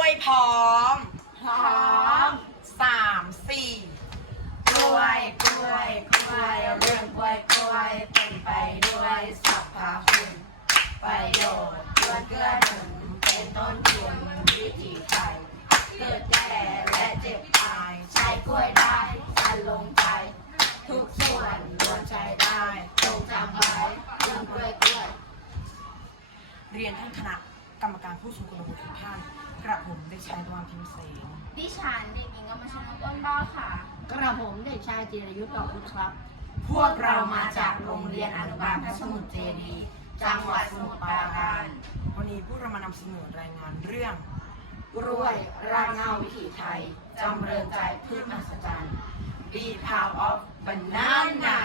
วยพร้อมพร้อมสามสี่กล้วยกล้วยกล้วยเรื่องกล้วยกล้วยเป็นไปด้วยสรรพคุณประโยชน์เพื่อเกื้อหนุนเป็นต้น กรรมการผู้ทรงคุณวุฒิทุกท่าน กระผมได้ใช้ความพิมพ์เสนดิฉันเด็กหญิงกมลชนกต้นบ้าค่ะ กระผมเด็กชายจิรยุทธ์ดอกพุธครับ พวกเรามาจากโรงเรียนอนุบาลพระสมุทรเจดีย์จังหวัดสมุทรปราการวันนี้พวกเรามานำเสนอรายงานเรื่องกล้วยรากเหง้าวิถีไทยจำเริญใจพืชมหัศจรรย์ Be Proud of Banana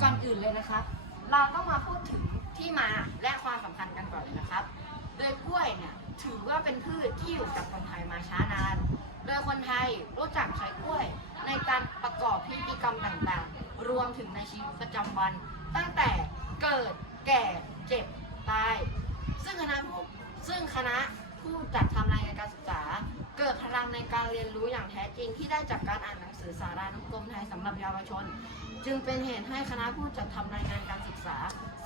ก่อนอื่นเลยนะครับ เราต้องมาพูดถึงที่มาและความ ประจำวัน ตั้งแต่เกิดแก่เจ็บตาย ซึ่งคณะผู้ซึ่งคณะผู้จัดทำรายงานการศึกษา เกิดพลังในการเรียนรู้อย่างแท้จริงที่ได้จากการอ่านหนังสือสารานุกรมไทยสำหรับเยาวชน จึงเป็นเหตุให้คณะผู้จัดทำรายงานการศึกษา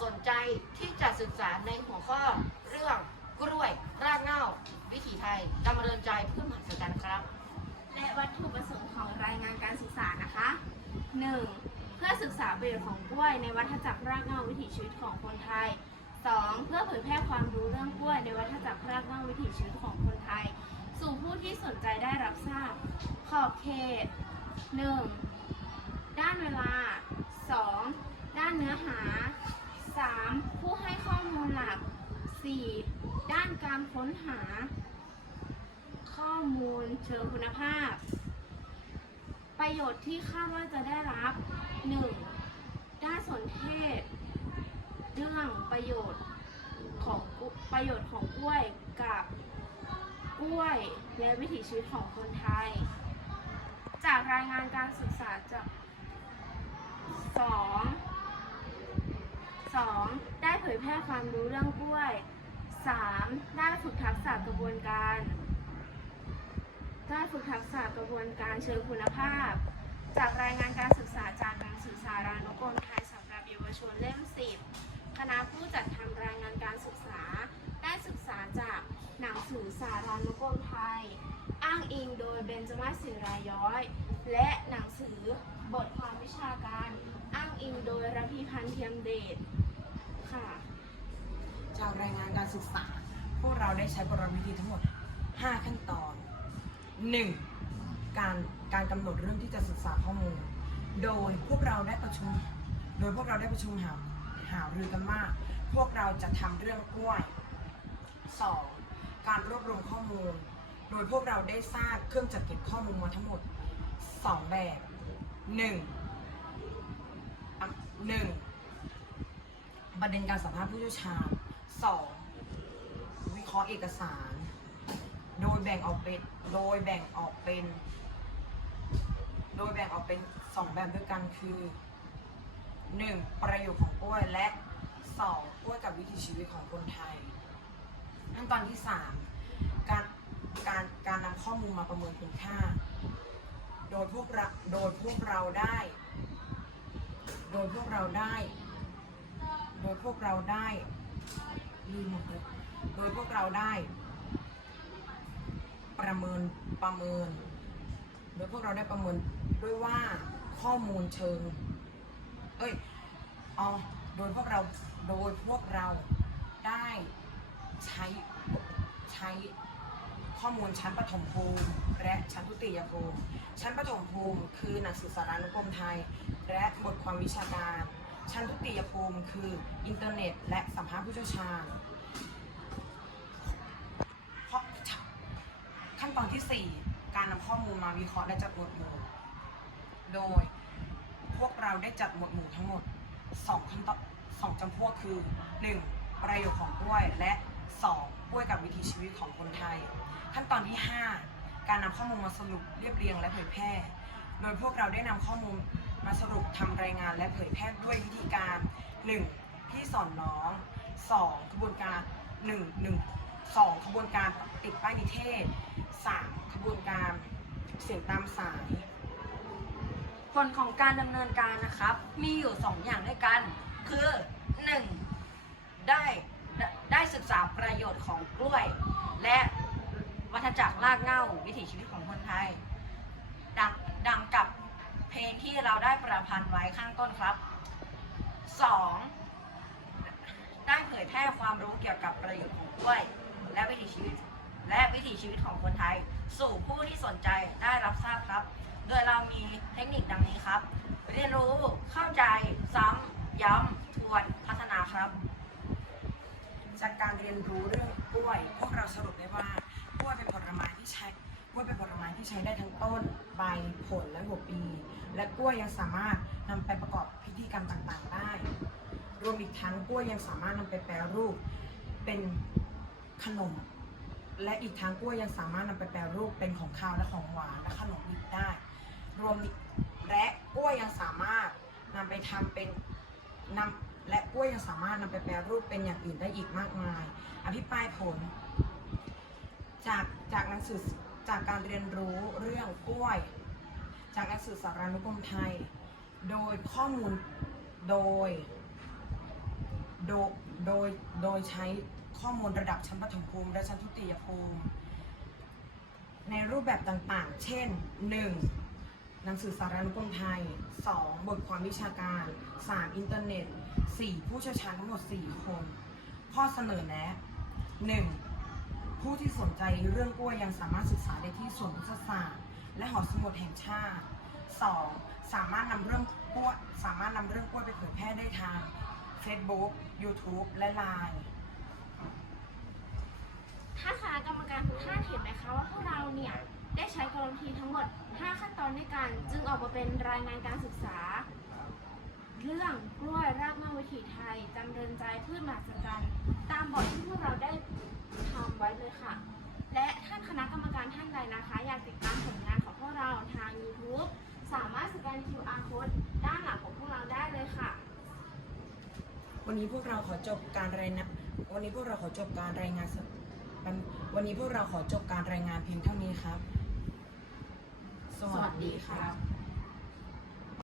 สนใจที่จะศึกษาในหัวข้อเรื่องกล้วยรากเหง้า วิถีไทยจำเริญใจเพืชมหัศจรรย์ครับ และวัตถุประสงค์ของรายงานการศึกษานะคะ 1. เพื่อศึกษาประโยชน์ของกล้วยในวัฏจักรรากเหง้าวิถีชีวิตของคนไทย 2. เพื่อเผยแพร่ความรู้เรื่องกล้วยในวัฏจักรรากเหง้าวิถีชีวิตของคนไทย สู่ผู้ที่สนใจได้รับทราบ ขอบเขต 1. ด้านเวลา 2. ด้านเนื้อหา 3. ผู้ให้ข้อมูลหลัก 4. ด้านการค้นหา ข้อมูลเชิงคุณภาพ ประโยชน์ที่คาดว่าจะได้รับ 1. ด้านสนเทศ เรื่องประโยชน์ของประโยชน์ของกล้วยกับกล้วยและวิถีชีวิตของคนไทย จากรายงานการศึกษาจาก 2. 2. ได้เผยแพร่ความรู้เรื่องกล้วย 3. ได้ฝึกทักษะกระบวนการได้ฝึกทักษะกระบวนการเชิงคุณภาพ จากรายงานการศึกษาจาก นจมาศศิรายย้อย และหนังสือบทความวิชาการอ้างอิงโดยระพีพันธ์เทียมเดชค่ะ จากรายงานการศึกษา พวกเราได้ใช้กลวิธีทั้งหมด 5 ขั้นตอน 1. การการกำหนดเรื่องที่จะศึกษาข้อมูล โดยพวกเราได้ประชุม โดยพวกเราได้ประชุมหาหารือกันว่าพวกเราจะทำเรื่องกล้วย 2. การรวบรวมข้อมูล โดยพวกเราได้สร้างเครื่องจัดเก็บข้อมูลมาทั้งหมด 2 แบบ 1. อะหนึ่งประเด็นการสัมภาษณ์ผู้เชี่ยวชาญ 2. วิเคราะห์เอกสาร โดยแบ่งออกเป็นโดยแบ่งออกเป็น โดยแบ่งออกเป็นสองแบบด้วยกันคือ 1. ประโยชน์ของกล้วยและ 2. กล้วยกับวิถีชีวิตของคนไทยขั้นตอนที่ 3 การการนำข้อมูลมาประเมินคุณค่า โดยพวกเราโดยพวกเราได้ โดยพวกเราได้ โดยพวกเราได้ลืมหมดเลยโดยพวกเราได้ ประเมินประเมิน โดยพวกเราได้ประเมินด้วยว่าข้อมูลเชิง เอ้ยอ๋อโดยพวกเราโดยพวกเราได้ใช้ใช้ ข้อมูลชั้นประถมภูมิ และชั้นทุติยภูมิ ชั้นประถมภูมิคือหนังสือสารานุกรมไทย และบทความวิชาการ ชั้นทุติยภูมิคืออินเทอร์เน็ต และสัมภาษณ์ผู้เชี่ยวชาญเพราะขั้นตอนที่ 4 การนำข้อมูลมาวิเคราะห์และจัดหมวดหมู่ โดยพวกเราได้จัดหมวดหมู่ทั้งหมด2ขั้นตอนสองจำพวกคือ 1. ประโยชน์ของกล้วยและ 2. กล้วยกับวิถีชีวิตของคนไทย อนที่ 5 การนำข้อมูลมาสรุปเรียบเรียงและเผยแพร่ โดยพวกเราได้นำข้อมูลมาสรุปทำรายงานและเผยแพร่ด้วยวิธีการ 1. พี่สอนน้อง 2. กระบวนการ1 1 2. ขบวนการติดป้ายนิเทศ 3. ขบวนการเสียงตามสาย ผลของการดำเนินการนะครับ มีอยู่ 2 อย่างด้วยกัน คือ 1. ได้ได้ได้ศึกษาประโยชน์ของกล้วย วัฏจักรากเหง้าวิถีชีวิตของคนไทย ดังดังกับเพลงที่เราได้ประพันธ์ไว้ข้างต้นครับ 2. ได้เผยแพร่ความรู้เกี่ยวกับประโยชน์ของกล้วย และวิถีชีวิต และวิถีชีวิตของคนไทย สู่ผู้ที่สนใจได้รับทราบครับ โดยเรามีเทคนิคดังนี้ครับ เรียนรู้เข้าใจซ้ำย้ำทวนพัฒนาครับ จากการเรียนรู้เรื่องกล้วย พวกเราสรุปได้ว่า กล้วยเป็นผลไม้ที่ใช้กล้วยเป็นผลไม้ที่ใช้ได้ทั้งต้นใบผลและหัวปี และกล้วยยังสามารถนำไปประกอบพิธีกรรมต่างๆ ได้ รวมอีกทั้งกล้วยยังสามารถนำไปแปรรูปเป็นขนม และอีกทั้งกล้วยยังสามารถนำไปแปรรูปเป็นของคาวและของหวานและขนมอีกได้ รวมอีกและกล้วยยังสามารถนำไปทำเป็นนำและกล้วยยังสามารถนำไปแปรรูปเป็นอย่างอื่นได้อีกมากมาย อภิปรายผล จากจากหนังสือจากการเรียนรู้เรื่องกล้วย จากหนังสือสารานุกรมไทย โดยข้อมูลโดยโดยโดยโดยใช้ข้อมูลระดับชั้นประถมภูมิและชั้นทุติยภูมิ ในรูปแบบต่างๆ เช่น 1. หนังสือสารานุกรมไทย 2. บทความวิชาการ 3. อินเทอร์เน็ต 4. ผู้เชี่ยวชาญทั้งหมด 4 คน ข้อเสนอแนะ 1. ผู้ที่สนใจเรื่องกล้วยยังสามารถศึกษาได้ที่สวนพฤกษศาสตร์และหอสมุดแห่งชาติ 2. สามารถนำเรื่องกล้วยสามารถนำเรื่องกล้วยไปเผยแพร่ได้ทาง Facebook YouTube และ Line ถ้าคณะกรรมการทุกท่านเห็นไหมคะว่าพวกเราเนี่ยได้ใช้กรมทีทั้งหมด 5 ขั้นตอนด้วยกัน จึงออกมาเป็นรายงานการศึกษา เรื่องกล้วยรากไม้วิถีไทยจำเริญใจพืชมหัศจรรย์ตามบทที่พวกเราได้ทำไว้เลยค่ะ และท่านคณะกรรมการท่านใดนะคะ อยากติดตามผลงานของพวกเราทาง YouTube สามารถสแกน QR code ด้านหลังของพวกเราได้เลยค่ะ วันนี้พวกเราขอจบการรายงานวันนี้พวกเราขอจบการรายงานสดวันนี้พวกเราขอจบการรายงานเพียงเท่านี้ครับ สวัสดีครับ